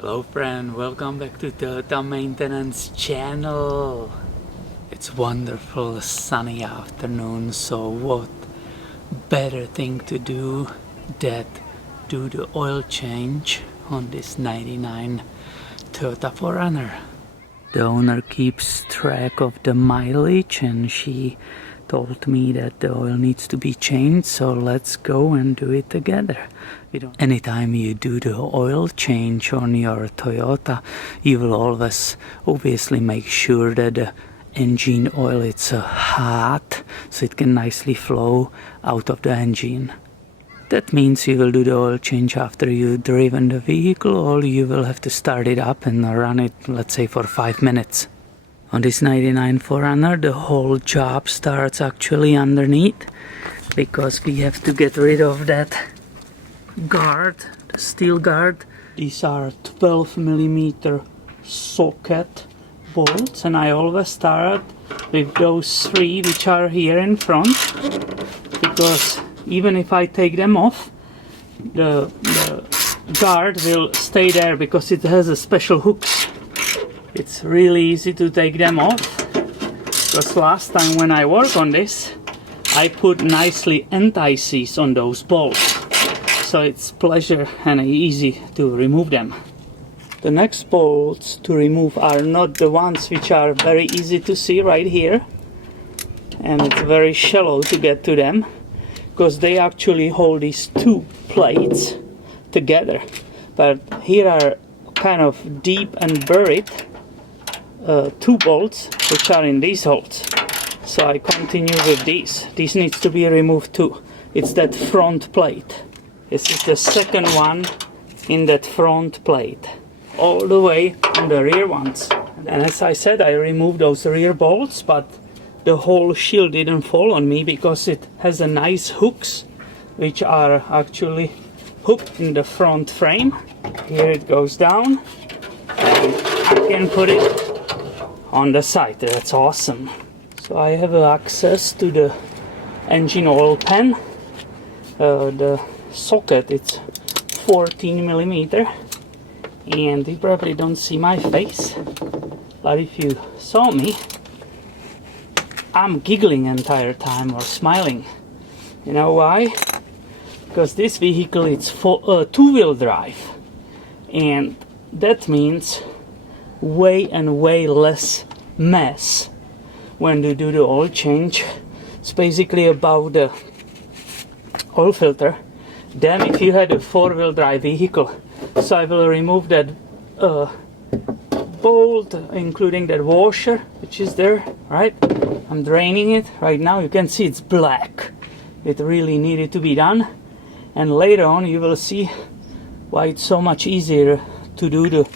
Hello friend, welcome back to Toyota Maintenance channel. It's wonderful sunny afternoon, so what better thing to do than do the oil change on this 99 Toyota 4Runner. The owner keeps track of the mileage and she told me that the oil needs to be changed, so let's go and do it together. Anytime you do the oil change on your Toyota, you will always obviously make sure that the engine oil is hot, so it can nicely flow out of the engine. That means you will do the oil change after you've driven the vehicle, or you will have to start it up and run it, let's say, for 5 minutes. On this 99 4Runner, the whole job starts actually underneath, because we have to get rid of that guard, the steel guard. These are 12mm socket bolts, and I always start with those 3 which are here in front, because even if I take them off, the guard will stay there because it has a special hooks. It's really easy to take them off, because last time when I work on this, I put nicely anti-seize on those bolts, so it's pleasure and easy to remove them. The next bolts to remove are not the ones which are very easy to see right here, and it's very shallow to get to them, because they actually hold these 2 plates together, but here are kind of deep and buried 2 bolts which are in these holes. So I continue with these. These needs to be removed too. It's that front plate. This is the second one in that front plate, all the way on the rear ones. And as I said, I removed those rear bolts, but the whole shield didn't fall on me because it has a nice hooks which are actually hooked in the front frame. Here it goes down, and I can put it on the side. That's awesome. So I have access to the engine oil pan. The socket, it's 14mm, and you probably don't see my face, but if you saw me, I'm giggling the entire time or smiling. You know why? Because this vehicle it's for 2-wheel drive, and that means way and way less mess when you do the oil change. It's basically about the oil filter than if you had a 4-wheel drive vehicle. So I will remove that bolt, including that washer which is there, right? I'm draining it right now. You can see it's black. It really needed to be done, and later on you will see why it's so much easier to do the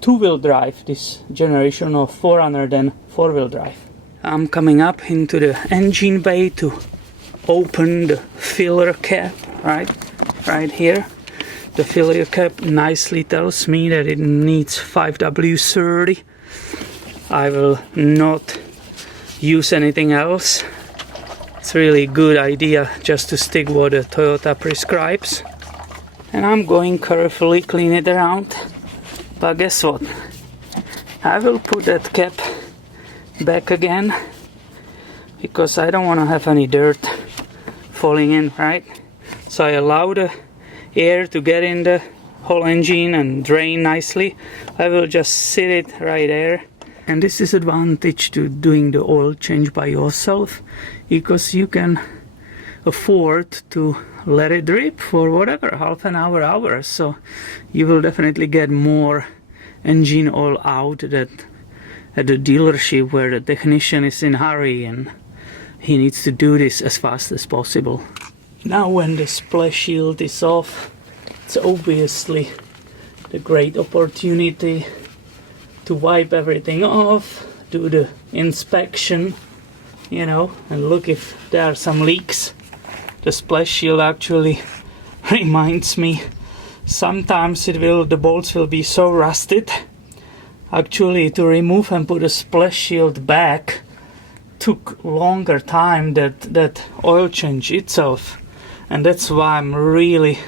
2-wheel drive, this generation of 4Runner, than 4-wheel drive. I'm coming up into the engine bay to open the filler cap, right here. The filler cap nicely tells me that it needs 5W30. I will not use anything else. It's really a good idea just to stick what the Toyota prescribes. And I'm going carefully clean it around. But guess what? I will put that cap back again, because I don't want to have any dirt falling in, right? So I allow the air to get in the whole engine and drain nicely. I will just sit it right there. And this is advantage to doing the oil change by yourself, because you can afford to let it drip for whatever, half an hour, so you will definitely get more engine oil out than at the dealership, where the technician is in a hurry and he needs to do this as fast as possible. Now when the splash shield is off, it's obviously the great opportunity to wipe everything off, do the inspection, you know, and look if there are some leaks. The splash shield actually reminds me, sometimes the bolts will be so rusted. Actually, to remove and put a splash shield back took longer time than that oil change itself, and that's why I'm really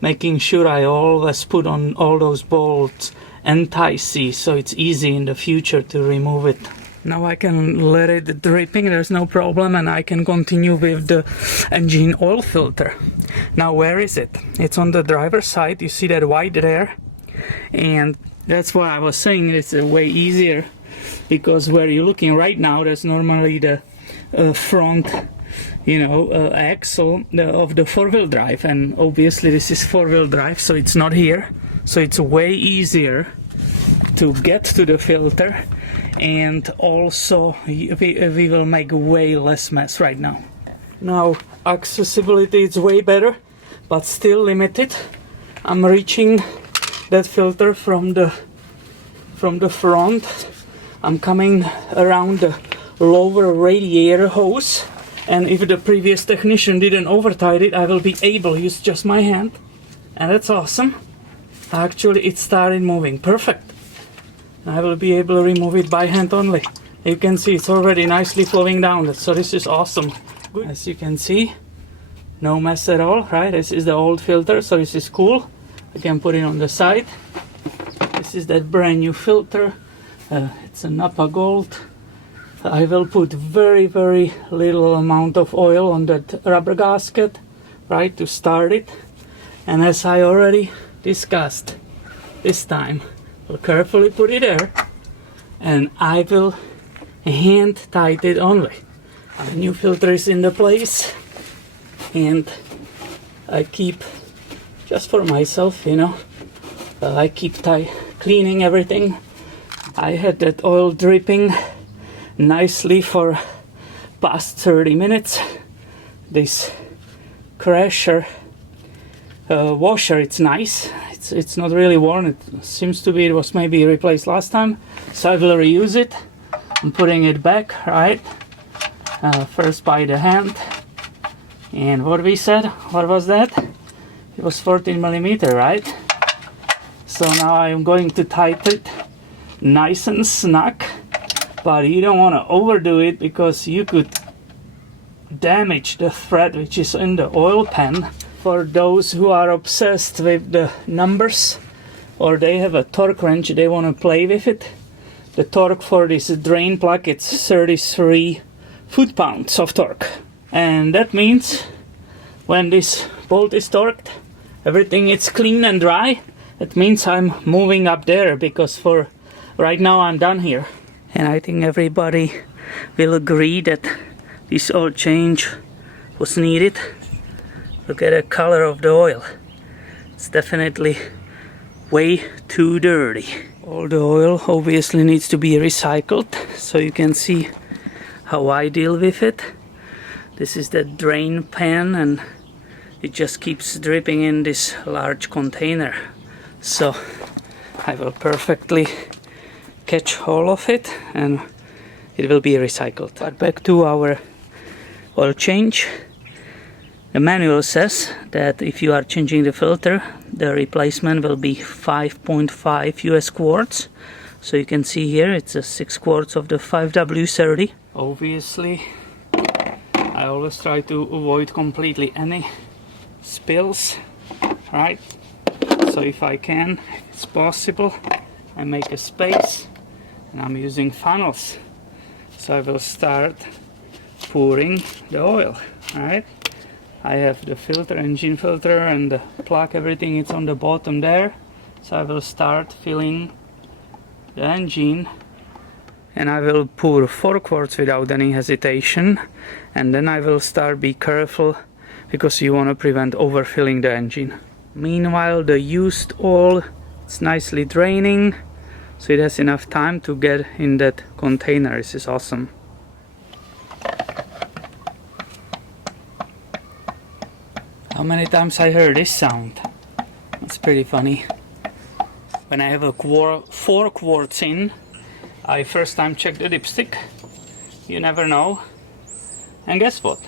making sure I always put on all those bolts anti-seize, so it's easy in the future to remove it. Now I can let it dripping, there's no problem, and I can continue with the engine oil filter. Now where is it? It's on the driver's side, you see that white there, and that's why I was saying it's way easier, because where you're looking right now, that's normally the front, axle of the four-wheel drive, and obviously this is four-wheel drive, so it's not here, so it's way easier to get to the filter, and also we will make way less mess right now. Now accessibility is way better, but still limited. I'm reaching that filter from the front. I'm coming around the lower radiator hose, and if the previous technician didn't overtide it, I will be able to use just my hand, and that's awesome. Actually it started moving perfect. I will be able to remove it by hand only. You can see it's already nicely flowing down, so this is awesome. Good. As you can see, no mess at all, right? This is the old filter, so this is cool. I can put it on the side. This is that brand new filter. It's a Napa Gold. I will put very little amount of oil on that rubber gasket, right, to start it. And as I already discussed, this time I'll carefully put it there, and I will hand tight it only. The new filter is in the place, and I keep, just for myself, I keep cleaning everything. I had that oil dripping nicely for past 30 minutes. This Crasher washer, it's nice. It's not really worn. It seems to be it was maybe replaced last time, so I will reuse it. I'm putting it back, right? First by the hand. And what we said, what was that? It was 14 millimeter, right? So now I'm going to tighten it nice and snug, but you don't want to overdo it, because you could damage the thread which is in the oil pan. For those who are obsessed with the numbers, or they have a torque wrench, they want to play with it. The torque for this drain plug, it's 33 foot-pounds of torque. And that means when this bolt is torqued, everything is clean and dry. That means I'm moving up there, because for right now I'm done here. And I think everybody will agree that this oil change was needed. Look at the color of the oil. It's definitely way too dirty. All the oil obviously needs to be recycled, so you can see how I deal with it. This is the drain pan, and it just keeps dripping in this large container. So I will perfectly catch all of it, and it will be recycled. But back to our oil change. The manual says that if you are changing the filter, the replacement will be 5.5 US quarts. So you can see here it's a 6 quarts of the 5W30. Obviously, I always try to avoid completely any spills, right? So if I can, if it's possible, I make a space, and I'm using funnels. So I will start pouring the oil, right? I have the filter, engine filter, and the plug, everything is on the bottom there. So I will start filling the engine, and I will pour 4 quarts without any hesitation, and then I will start, be careful, because you want to prevent overfilling the engine. Meanwhile, the used oil, it's nicely draining, so it has enough time to get in that container. This is awesome. How many times I heard this sound? It's pretty funny. When I have a 4 quarts in, I first time check the dipstick. You never know. And guess what?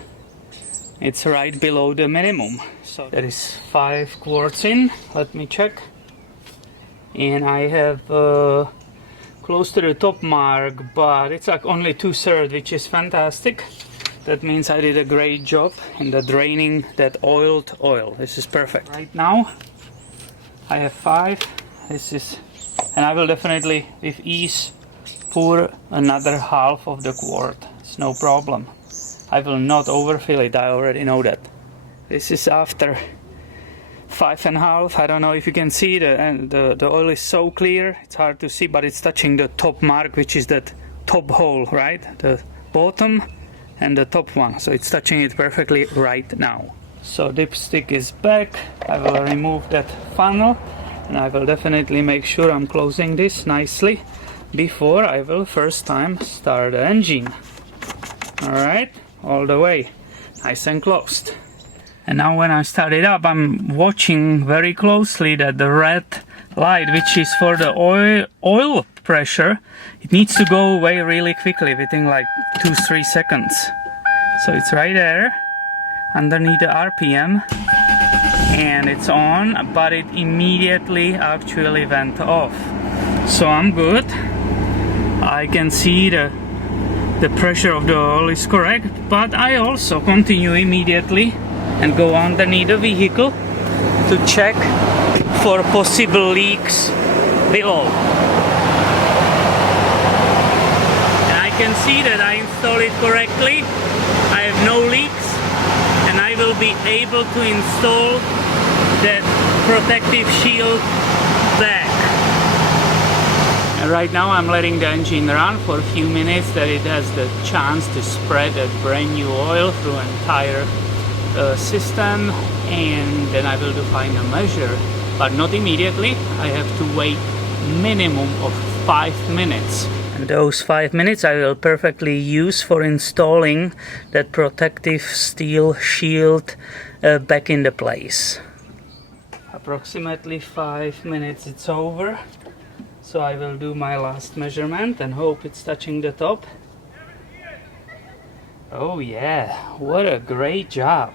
It's right below the minimum. So there is 5 quarts in. Let me check. And I have close to the top mark, but it's like only 2/3, which is fantastic. That means I did a great job in the draining that oiled oil. This is perfect. Right now I have 5. This is, and I will definitely with ease pour another half of the quart. It's no problem. I will not overfill it, I already know that. This is after 5.5. I don't know if you can see the oil is so clear, it's hard to see, but it's touching the top mark, which is that top hole, right? The bottom and the top one. So it's touching it perfectly right now. So dipstick is back. I will remove that funnel and I will definitely make sure I'm closing this nicely before I will first time start the engine. Alright, all the way, nice and closed. And now when I start it up, I'm watching very closely that the red light, which is for the oil pressure, it needs to go away really quickly, within like 2-3 seconds. So it's right there, underneath the RPM, and it's on, but it immediately actually went off. So I'm good. I can see the pressure of the oil is correct, but I also continue immediately and go underneath the vehicle to check for possible leaks below. And I can see that I installed it correctly. I have no leaks and I will be able to install that protective shield back. And right now I'm letting the engine run for a few minutes that it has the chance to spread that brand new oil through entire system, and then I will do final measure, but not immediately. I have to wait minimum of 5 minutes. And those 5 minutes I will perfectly use for installing that protective steel shield back into place. Approximately 5 minutes it's over. So I will do my last measurement and hope it's touching the top. Oh yeah, what a great job.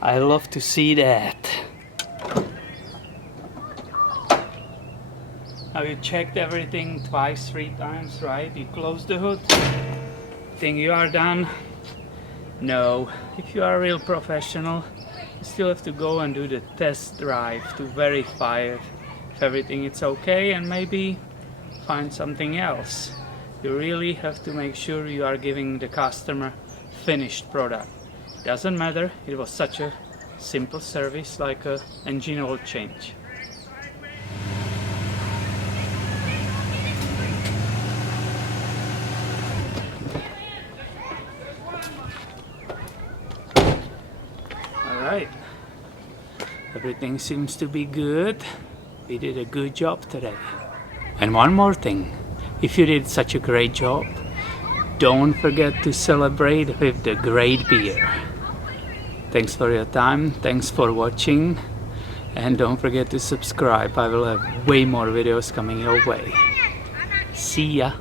I love to see that. Now you checked everything twice, 3 times, right? You closed the hood. Think you are done? No. If you are a real professional, you still have to go and do the test drive to verify if everything is okay and maybe find something else. You really have to make sure you are giving the customer finished product. Doesn't matter, it was such a simple service like a engine oil change. Alright, everything seems to be good. We did a good job today. And one more thing, if you did such a great job, don't forget to celebrate with the great beer. Thanks for your time, thanks for watching, and don't forget to subscribe. I will have way more videos coming your way. See ya!